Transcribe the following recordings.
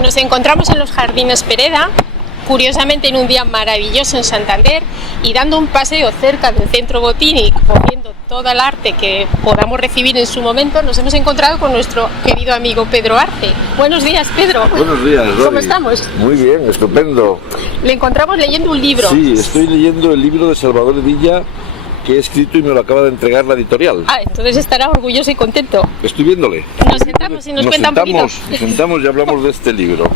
Nos encontramos en los Jardines Pereda, curiosamente en un día maravilloso en Santander, y dando un paseo cerca del centro Botini, viendo toda el arte que podamos recibir en su momento, nos hemos encontrado con nuestro querido amigo Pedro Arce. Buenos días, Pedro. Buenos días, Dori. ¿Cómo estamos? Muy bien, estupendo. Le encontramos leyendo un libro. Sí, estoy leyendo el libro de Salvador Edilla que he escrito y me lo acaba de entregar la editorial. Entonces estará orgulloso y contento. Estoy viéndole. Nos sentamos y nos cuenta un poquito. Nos sentamos y hablamos de este libro.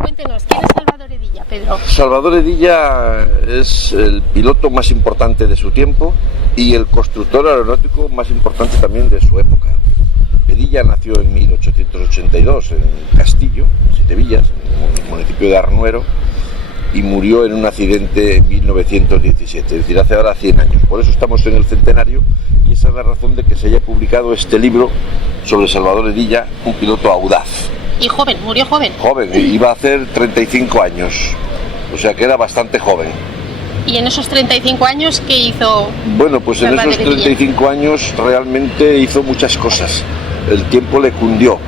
Cuéntenos, ¿quién es Salvador Edilla, Pedro? Salvador Edilla es el piloto más importante de su tiempo y el constructor aeronáutico más importante también de su época. Edilla nació en 1882 en Castillo, Siete Villas, en el municipio de Arnuero, y murió en un accidente en 1917, es decir, hace ahora 100 años. Por eso estamos en el centenario y esa es la razón de que se haya publicado este libro sobre Salvador Edilla, un piloto audaz. Y joven, murió joven. Joven, iba a hacer 35 años, o sea que era bastante joven. ¿Y en esos 35 años qué hizo? Bueno, pues en esos 35 años realmente hizo muchas cosas. El tiempo le cundió.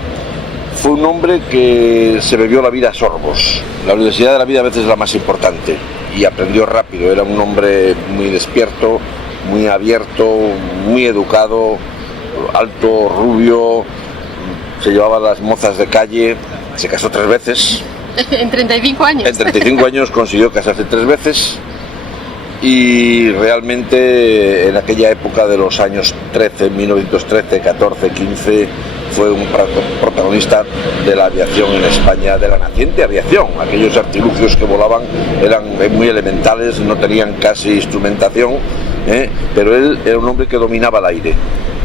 Fue un hombre que se bebió la vida a sorbos. La universidad de la vida a veces es la más importante y aprendió rápido. Era un hombre muy despierto, muy abierto, muy educado, alto, rubio, se llevaba las mozas de calle, se casó 3 veces. ¿En 35 años? En 35 años consiguió casarse 3 veces y realmente en aquella época de los años 13, 1913, 14, 15, fue un protagonista de la aviación en España, de la naciente aviación. Aquellos artilugios que volaban eran muy elementales, no tenían casi instrumentación, pero él era un hombre que dominaba el aire.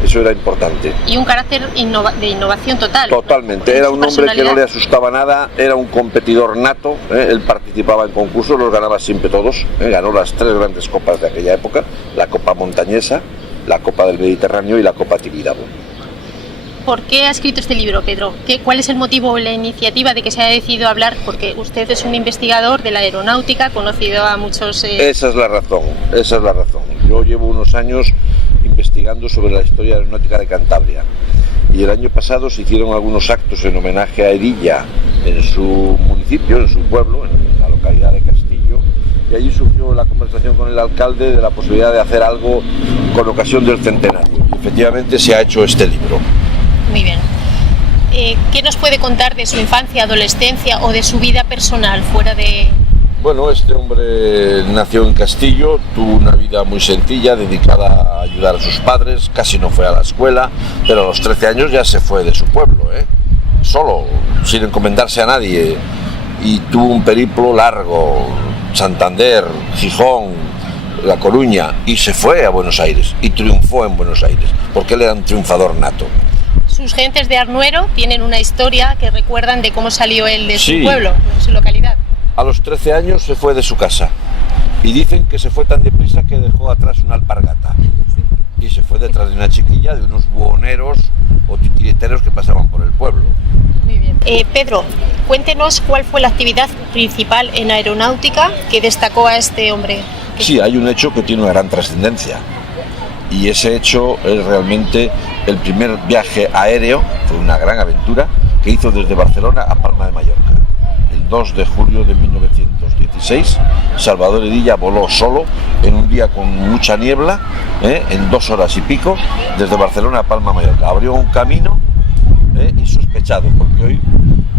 Eso era importante. Y un carácter de innovación total. Totalmente. Era un hombre que no le asustaba nada, era un competidor nato. Él participaba en concursos, los ganaba siempre todos. Ganó las 3 grandes copas de aquella época: la Copa Montañesa, la Copa del Mediterráneo y la Copa Tibidabo. ¿Por qué ha escrito este libro, Pedro? ¿Cuál es el motivo o la iniciativa de que se haya decidido hablar? Porque usted es un investigador de la aeronáutica, conocido a muchos... Esa es la razón. Yo llevo unos años investigando sobre la historia aeronáutica de Cantabria y el año pasado se hicieron algunos actos en homenaje a Edilla en su municipio, en su pueblo, en la localidad de Castillo, y allí surgió la conversación con el alcalde de la posibilidad de hacer algo con ocasión del centenario y efectivamente se ha hecho este libro. Muy bien. ¿Qué nos puede contar de su infancia, adolescencia o de su vida personal fuera de...? Bueno, este hombre nació en Castillo, tuvo una vida muy sencilla, dedicada a ayudar a sus padres, casi no fue a la escuela, pero a los 13 años ya se fue de su pueblo, solo, sin encomendarse a nadie, y tuvo un periplo largo, Santander, Gijón, La Coruña, y se fue a Buenos Aires, y triunfó en Buenos Aires, porque él era un triunfador nato. Sus gentes de Arnuero tienen una historia que recuerdan de cómo salió él de su pueblo, de su localidad. A los 13 años se fue de su casa y dicen que se fue tan deprisa que dejó atrás una alpargata y se fue detrás de una chiquilla, de unos buhoneros o titiriteros que pasaban por el pueblo. Muy bien. Pedro, cuéntenos cuál fue la actividad principal en aeronáutica que destacó a este hombre. Sí, hay un hecho que tiene una gran trascendencia y ese hecho es realmente el primer viaje aéreo, fue una gran aventura, que hizo desde Barcelona a Palma de Mallorca. El 2 de julio de 1916, Salvador Edilla voló solo en un día con mucha niebla, en 2 horas y pico, desde Barcelona a Palma de Mallorca. Abrió un camino insospechado, porque hoy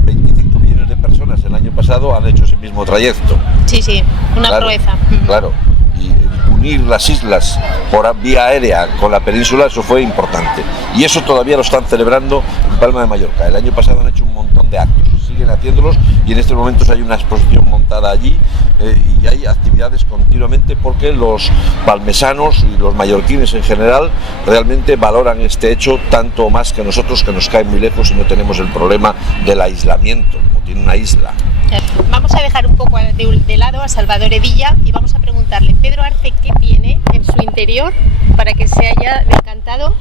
25 millones de personas el año pasado han hecho ese mismo trayecto. Sí, una proeza. Claro, y unir las islas por vía aérea con la península, eso fue importante. Y eso todavía lo están celebrando en Palma de Mallorca. El año pasado han hecho un montón de actos, siguen haciéndolos y en estos momentos hay una exposición montada allí y hay actividades continuamente porque los palmesanos y los mallorquines en general realmente valoran este hecho tanto más que nosotros, que nos cae muy lejos y no tenemos el problema del aislamiento, como tiene una isla. Vamos a dejar un poco de lado a Salvador Edilla y vamos a preguntarle, Pedro Arce, ¿qué tiene en su interior para que se haya decantado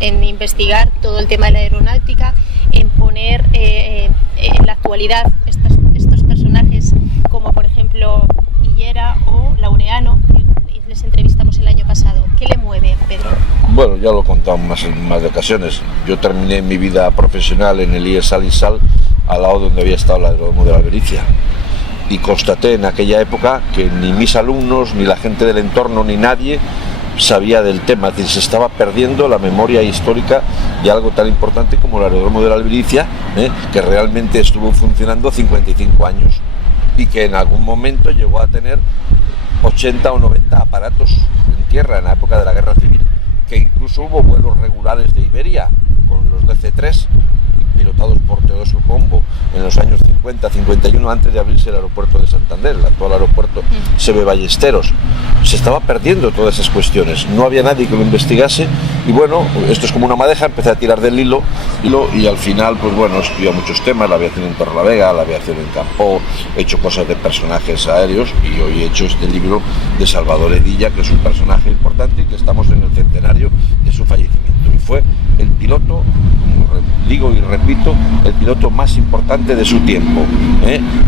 en investigar todo el tema de la aeronáutica, en poner en la actualidad estos personajes como por ejemplo Hillera o Laureano, que les entrevistamos el año pasado. ¿Qué le mueve, Pedro? Bueno, ya lo he contado en más de ocasiones. Yo terminé mi vida profesional en el IES Sal y Sal, al lado donde había estado el aeródromo de la Albericia. Y constaté en aquella época que ni mis alumnos, ni la gente del entorno, ni nadie sabía del tema. Es decir, se estaba perdiendo la memoria histórica de algo tan importante como el aeródromo de la Albericia, que realmente estuvo funcionando 55 años y que en algún momento llegó a tener 80 o 90 aparatos en tierra en la época de la Guerra Civil, que incluso hubo vuelos regulares de Iberia con los DC-3 pilotados por Teodosio Pombo en los años 50-51, antes de abrirse el aeropuerto de Santander, el actual aeropuerto Seve Ballesteros. Se estaba perdiendo todas esas cuestiones, no había nadie que lo investigase y bueno, esto es como una madeja, empecé a tirar del hilo y al final, pues bueno, he estudiado muchos temas, la aviación en Torrelavega, la aviación en Campo, he hecho cosas de personajes aéreos y hoy he hecho este libro de Salvador Edilla, que es un personaje importante y que estamos en el centenario de su fallecimiento. Y fue el piloto, como digo y repito, el piloto más importante de su tiempo,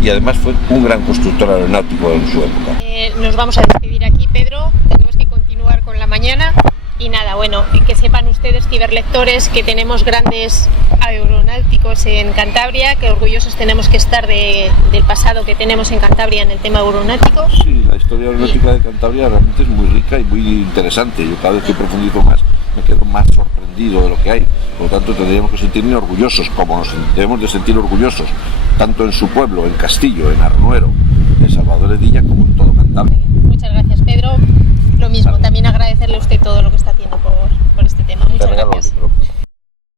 y además fue un gran constructor aeronáutico en su época. Nos vamos a despedir aquí, Pedro, tenemos que continuar con la mañana y nada, bueno, que sepan ustedes, ciberlectores, que tenemos grandes aeronáuticos en Cantabria, que orgullosos tenemos que estar del pasado que tenemos en Cantabria en el tema aeronáutico. Sí, la historia aeronáutica de Cantabria realmente es muy rica y muy interesante. Yo cada vez que profundizo más me quedo más sorprendido de lo que hay. Por lo tanto, tendríamos que sentirnos orgullosos, como nos debemos de sentir orgullosos, tanto en su pueblo, en Castillo, en Arnuero, en Salvador Edilla, como en todo Cantabria. Muchas gracias, Pedro. Lo mismo, también agradecerle a usted todo lo que está haciendo por este tema. Muchas gracias.